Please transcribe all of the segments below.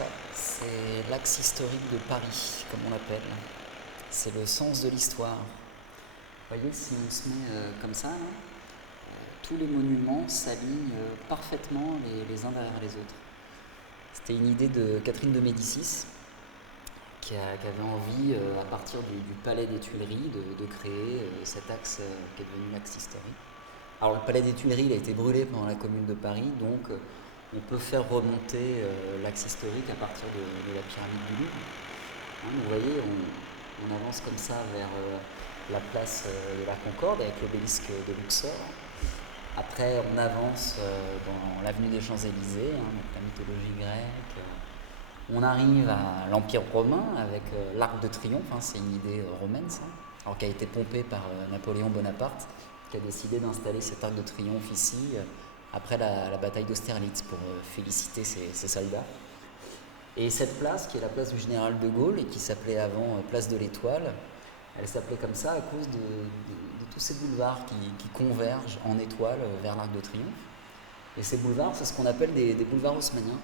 Ça, c'est l'axe historique de Paris, comme on l'appelle. C'est le sens de l'histoire. Vous voyez, si on se met comme ça, là, tous les monuments s'alignent parfaitement les uns derrière les autres. C'était une idée de Catherine de Médicis, qui avait envie, à partir du palais des Tuileries, de créer cet axe qui est devenu l'axe historique. Alors le palais des Tuileries, il a été brûlé pendant la Commune de Paris, donc on peut faire remonter l'axe historique à partir de la pyramide du Louvre. Vous voyez, on avance comme ça vers la place de la Concorde avec l'obélisque de Luxor. Après, on avance dans l'avenue des Champs-Élysées, donc la mythologie grecque. On arrive à l'Empire romain avec l'Arc de Triomphe, c'est une idée romaine, ça, alors qui a été pompée par Napoléon Bonaparte, qui a décidé d'installer cet Arc de Triomphe ici après la bataille d'Austerlitz pour féliciter ses soldats. Et cette place, qui est la place du général de Gaulle et qui s'appelait avant place de l'Étoile, elle s'appelait comme ça à cause de tous ces boulevards qui convergent en étoile vers l'Arc de Triomphe. Et ces boulevards, c'est ce qu'on appelle des boulevards haussmanniens.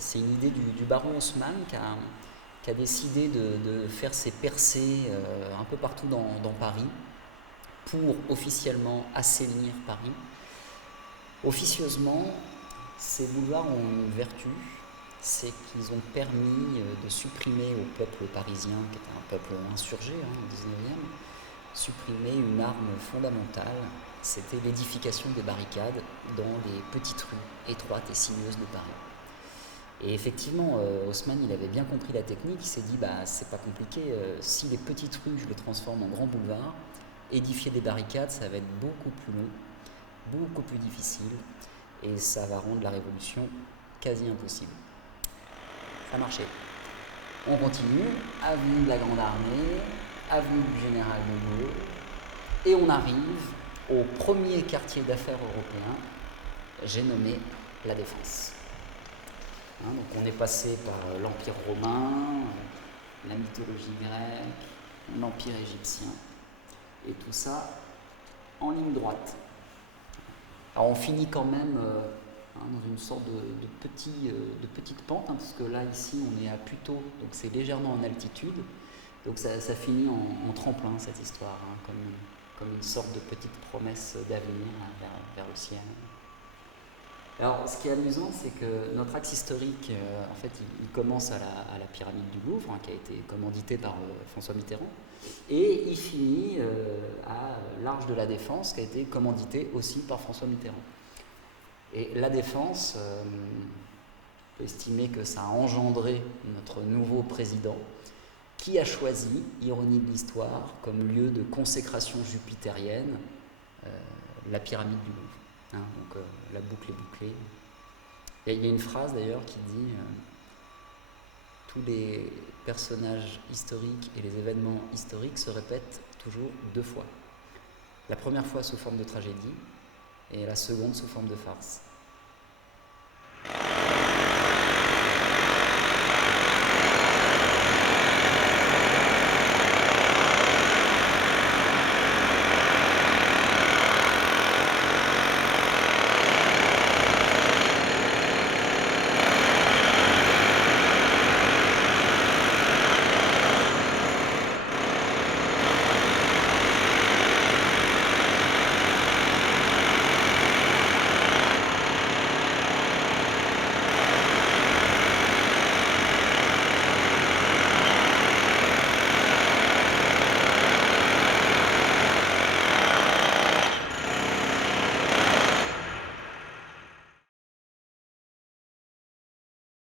C'est une idée du baron Haussmann qui a décidé de faire ses percées un peu partout dans Paris pour officiellement assainir Paris. Officieusement, ces boulevards ont une vertu, c'est qu'ils ont permis de supprimer au peuple parisien, qui était un peuple insurgé au XIXe, supprimer une arme fondamentale, c'était l'édification des barricades dans les petites rues étroites et sinueuses de Paris. Et effectivement, Haussmann, il avait bien compris la technique, il s'est dit, c'est pas compliqué, si les petites rues, je les transforme en grands boulevards, édifier des barricades, ça va être beaucoup plus long, beaucoup plus difficile, et ça va rendre la révolution quasi impossible. Ça a marché. On continue, avenue de la Grande Armée, avenue du Général de Gaulle, et on arrive au premier quartier d'affaires européen, j'ai nommé la Défense. Donc on est passé par l'Empire romain, la mythologie grecque, l'Empire égyptien, et tout ça en ligne droite. Alors on finit quand même dans une sorte de petite pente, parce que là ici on est à Puteaux, donc c'est légèrement en altitude, donc ça finit en tremplin cette histoire, comme une sorte de petite promesse d'avenir vers le ciel. Alors, ce qui est amusant, c'est que notre axe historique, en fait, il commence à la pyramide du Louvre, qui a été commanditée par François Mitterrand, et il finit à l'Arche de la Défense, qui a été commanditée aussi par François Mitterrand. Et la Défense, on peut estimer que ça a engendré notre nouveau président, qui a choisi, ironie de l'histoire, comme lieu de consécration jupitérienne, la pyramide du Louvre. Donc la boucle est bouclée. Il y a une phrase d'ailleurs qui dit tous les personnages historiques et les événements historiques se répètent toujours deux fois. La première fois sous forme de tragédie et la seconde sous forme de farce.